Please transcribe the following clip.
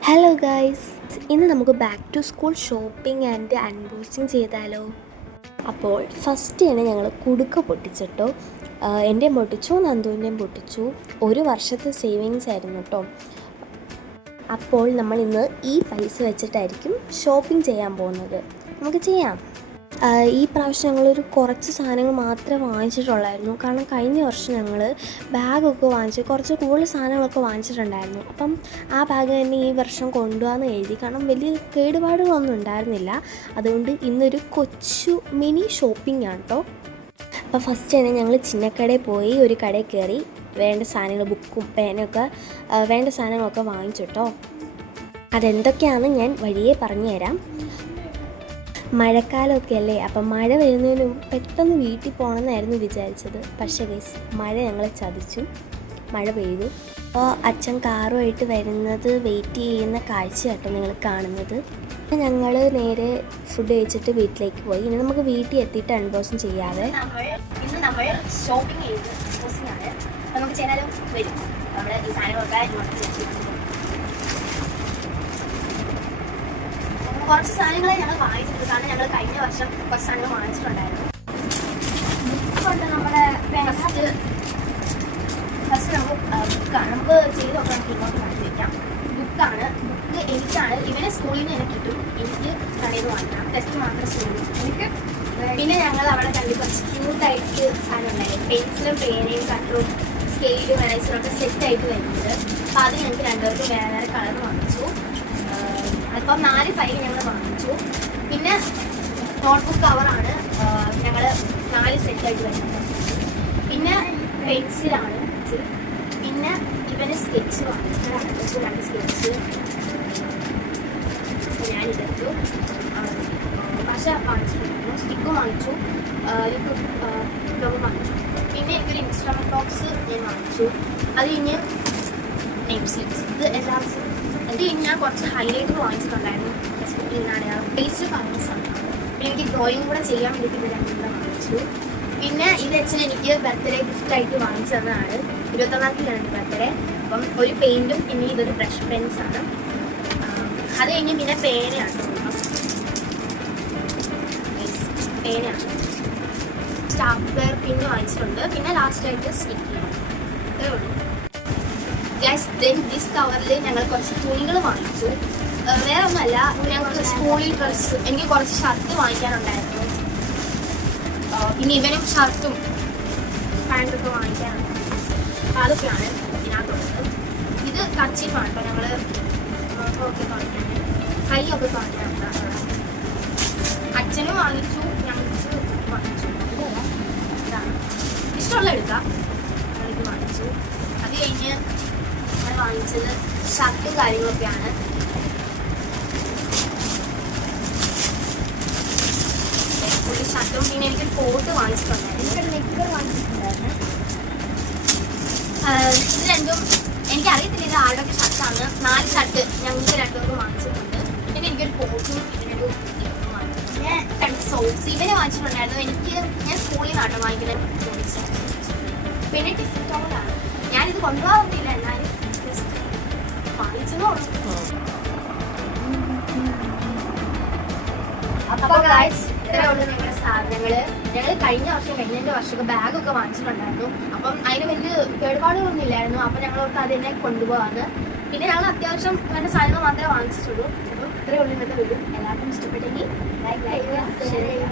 Hello guys, ഇന്ന് നമുക്ക് back to school shopping and unboxing ചെയ്താലോ. അപ്പോൾ ഫസ്റ്റ് തന്നെ ഞങ്ങൾ കുടുക്ക പൊട്ടിച്ചിട്ടോ. എൻ്റെയും പൊട്ടിച്ചു, നന്ദുവിൻ്റെയും പൊട്ടിച്ചു. ഒരു വർഷത്തെ സേവിങ്സ് ആയിരുന്നു കേട്ടോ. അപ്പോൾ നമ്മൾ ഇന്ന് ഈ പൈസ വെച്ചിട്ടായിരിക്കും ഷോപ്പിംഗ് ചെയ്യാൻ പോകുന്നത്. നമുക്ക് ചെയ്യാം. ഈ പ്രാവശ്യം ഞങ്ങളൊരു കുറച്ച് സാധനങ്ങൾ മാത്രമേ വാങ്ങിച്ചിട്ടുള്ളായിരുന്നു. കാരണം കഴിഞ്ഞ വർഷം ഞങ്ങൾ ബാഗൊക്കെ വാങ്ങിച്ച് കുറച്ച് കൂടുതൽ സാധനങ്ങളൊക്കെ വാങ്ങിച്ചിട്ടുണ്ടായിരുന്നു. അപ്പം ആ ബാഗ് തന്നെ ഈ വർഷം കൊണ്ടുപോകാമെന്ന് എഴുതി. കാരണം വലിയ കേടുപാടുകളൊന്നും ഉണ്ടായിരുന്നില്ല. അതുകൊണ്ട് ഇന്നൊരു കൊച്ചു മിനി ഷോപ്പിംഗ് ആണ് കേട്ടോ. അപ്പോൾ ഫസ്റ്റ് തന്നെ ഞങ്ങൾ ചിന്നക്കടയിൽ പോയി ഒരു കടയിൽ കയറി വേണ്ട സാധനങ്ങൾ, ബുക്കും പേനൊക്കെ വേണ്ട സാധനങ്ങളൊക്കെ വാങ്ങിച്ചു കേട്ടോ. അതെന്തൊക്കെയാണെന്ന് ഞാൻ വഴിയേ പറഞ്ഞു തരാം. മഴക്കാലമൊക്കെ അല്ലേ, അപ്പം മഴ വരുന്നതിന് മുമ്പ് പെട്ടെന്ന് വീട്ടിൽ പോകണമെന്നായിരുന്നു വിചാരിച്ചത്. പക്ഷേ ഗൈസ്, മഴ ഞങ്ങളെ ചതിച്ചു. മഴ പെയ്തു. അപ്പോൾ അച്ഛൻ കാറുമായിട്ട് വരുന്നത് വെയിറ്റ് ചെയ്യുന്ന കാഴ്ചയാട്ടോ നിങ്ങൾ കാണുന്നത്. ഞങ്ങൾ നേരെ ഫുഡ് കഴിച്ചിട്ട് വീട്ടിലേക്ക് പോയി. ഇനി നമുക്ക് വീട്ടിൽ എത്തിയിട്ട് അൺബോക്സിങ് ചെയ്യാതെ. ഇന്ന് നമ്മൾ ഷോപ്പിംഗ് ചെയ്ത് ആണ്. അപ്പോൾ നമുക്ക് ചെയ്യാനും വരും. നമ്മൾ ഈ സാധനങ്ങളൊക്കെ കുറച്ച് സാധനങ്ങളെ ഞങ്ങൾ വാങ്ങിച്ചിട്ടുണ്ട്. കാരണം ഞങ്ങൾ കഴിഞ്ഞ വർഷം കുറച്ച് സാധനങ്ങൾ വാങ്ങിച്ചിട്ടുണ്ടായിരുന്നു. അതുകൊണ്ട് നമ്മുടെ ഫസ്റ്റ് ബുക്കാണ്. നമുക്ക് ചെയ്ത് നോക്കാം. നമുക്ക് ഇങ്ങോട്ട് മാറ്റി വയ്ക്കാം. ബുക്കാണ്. ബുക്ക് എനിക്കാണ്. ഇവനെ സ്കൂളിൽ നിന്ന് എനിക്ക് കിട്ടും. എനിക്ക് കടയിൽ നിന്ന് വാങ്ങിക്കണം. ടെസ്റ്റ് മാത്രം സ്കൂളിൽ എനിക്ക്. പിന്നെ ഞങ്ങൾ അവിടെ കണ്ടി കുറച്ച് ക്യൂട്ടായിട്ട് സാധനം ഉണ്ടായിരുന്നു. പെൻസിലും പേനയും കട്ടറും സ്കെയിലും എറേസറും ഒക്കെ സെറ്റായിട്ട് വരുന്നത്. അപ്പോൾ അത് ഞങ്ങൾക്ക് രണ്ടുപേർക്കും വേറെ വേറെ കളർ വാങ്ങിച്ചു. അപ്പം 4 ഫയൽ ഞങ്ങൾ വാങ്ങിച്ചു. പിന്നെ നോട്ട്ബുക്ക് കവറാണ് ഞങ്ങൾ 4 സെറ്റായിട്ട് വരുന്നത്. പിന്നെ പെൻസിലാണ്. പിന്നെ ഇവന് സ്കെച്ച് വാങ്ങിച്ചു. 2 സ്കെച്ച് ഞാനിതെടുത്തു. പശ വാങ്ങിച്ചിട്ടുണ്ടായിരുന്നു. സ്റ്റിക്കും വാങ്ങിച്ചു. ഇതൊക്കെ വാങ്ങിച്ചു. പിന്നെ എനിക്കൊരു ഇൻസ്ട്രുമെൻറ്റ് ബോക്സ് ഞാൻ വാങ്ങിച്ചു. അത് കഴിഞ്ഞ് നെയിം സ്ലിപ്സ്, ഇത് എല്ലാവർക്കും. അത് ഞാൻ കുറച്ച് ഹൈലൈറ്റർ വാങ്ങിച്ചിട്ടുണ്ടായിരുന്നു. സ്കൂളിൽ ടേസ്റ്റ് പറഞ്ഞ സാധനം. പിന്നെ എനിക്ക് ഡ്രോയിങ് കൂടെ ചെയ്യാൻ വേണ്ടിയിട്ട് ഇത് രണ്ടും കൂടെ വാങ്ങിച്ചു. പിന്നെ ഇത് അച്ഛൻ എനിക്ക് ബർത്ത്ഡേ ഗിഫ്റ്റായിട്ട് വാങ്ങിച്ചു തന്നതാണ്. 21-ാം തീയതിയാണ് ബർത്ത്ഡേ. അപ്പം ഒരു പെയിൻറ്റും പിന്നെ ഇതൊരു ബ്രഷ് പെൻസാണ്. അത് കഴിഞ്ഞ് പിന്നെ പേനയാണ്. സ്റ്റാപ്ലർ പിന്നെ വാങ്ങിച്ചിട്ടുണ്ട്. പിന്നെ ലാസ്റ്റായിട്ട് സ്റ്റിക്ക് ചെയ്യണം. ഇത്രേ ഉള്ളൂ. ദിസ് കവറിൽ ഞങ്ങൾ കുറച്ച് തുണികൾ വാങ്ങിച്ചു. വേറെ ഒന്നുമല്ല, ഞങ്ങൾക്ക് സ്കൂളിൽ ഡ്രസ്സ്, എനിക്ക് കുറച്ച് ഷർട്ട് വാങ്ങിക്കാനുണ്ടായിരുന്നു. പിന്നെ ഇവനും ഷർട്ടും പാൻറ്റൊക്കെ വാങ്ങിക്കാനുണ്ടായിരുന്നു. അപ്പോൾ അതൊക്കെയാണ് ഇതിനകത്തുള്ളത്. ഇത് കർച്ചീഫാണ് കേട്ടോ. ഞങ്ങൾ ഒക്കെ കാണിക്കാൻ, കൈയൊക്കെ കാണിക്കാനുണ്ട്. അച്ഛനും വാങ്ങിച്ചു, ഞങ്ങൾക്ക് വാങ്ങിച്ചു. ഇതാണ് ഇഷ്ടമുള്ള എടുക്കാം. ഞങ്ങളിത് വാങ്ങിച്ചു. അത് കഴിഞ്ഞ് വാങ്ങിച്ചത് ഷർട്ടും കാര്യങ്ങളൊക്കെയാണ്. ഒരു ഷർട്ടും പിന്നെ എനിക്കൊരു കോട്ട് വാങ്ങിച്ചിട്ടുണ്ടായിരുന്നു. എനിക്കൊരു നെക്കർ വാങ്ങിച്ചിട്ടുണ്ടായിരുന്നു. ഇത് രണ്ടും എനിക്കറിയത്തില്ല ഇത് ആരുടെയൊക്കെ ഷർട്ടാണ്. 4 ഷർട്ട് ഞങ്ങൾക്ക് രണ്ടുപേർക്കും വാങ്ങിച്ചിട്ടുണ്ട്. പിന്നെ എനിക്കൊരു കോട്ടും ഇതിനൊരു ഇതും വാങ്ങിച്ചിട്ടുണ്ട്. ഞാൻ 2 സോക്സ് ഇവനെ വാങ്ങിച്ചിട്ടുണ്ടായിരുന്നു. എനിക്ക് ഞാൻ സ്കൂളിൽ നിന്നാട്ടോ വാങ്ങിക്കുന്നത്. പിന്നെ ടിഫിൻ ടവലാണ്. ഞാനിത് കൊണ്ടുപോകാറില്ല, എന്നാലും അപ്പോൾ ഗൈസ്, ഇത്രയുള്ള ഞങ്ങളുടെ സാധനങ്ങള്. ഞങ്ങൾ കഴിഞ്ഞ വർഷമൊക്കെ ബാഗൊക്കെ വാങ്ങിച്ചിട്ടുണ്ടായിരുന്നു. അപ്പം അതിന് വലിയ കേടുപാടുകളൊന്നും ഇല്ലായിരുന്നു. അപ്പം ഞങ്ങളോട്ട് അത് തന്നെ കൊണ്ടുപോകാന്ന്. പിന്നെ ഞങ്ങൾ അത്യാവശ്യം വേണ്ട സാധനങ്ങൾ മാത്രമേ വാങ്ങിച്ചിട്ടുള്ളൂ. അപ്പം ഇത്രയുള്ള ഇന്നത്തെ വീഡിയോ. എല്ലാവർക്കും ഇഷ്ടപ്പെട്ടെങ്കിൽ ലൈക്ക് ചെയ്യുക, ഷെയർ ചെയ്യുക.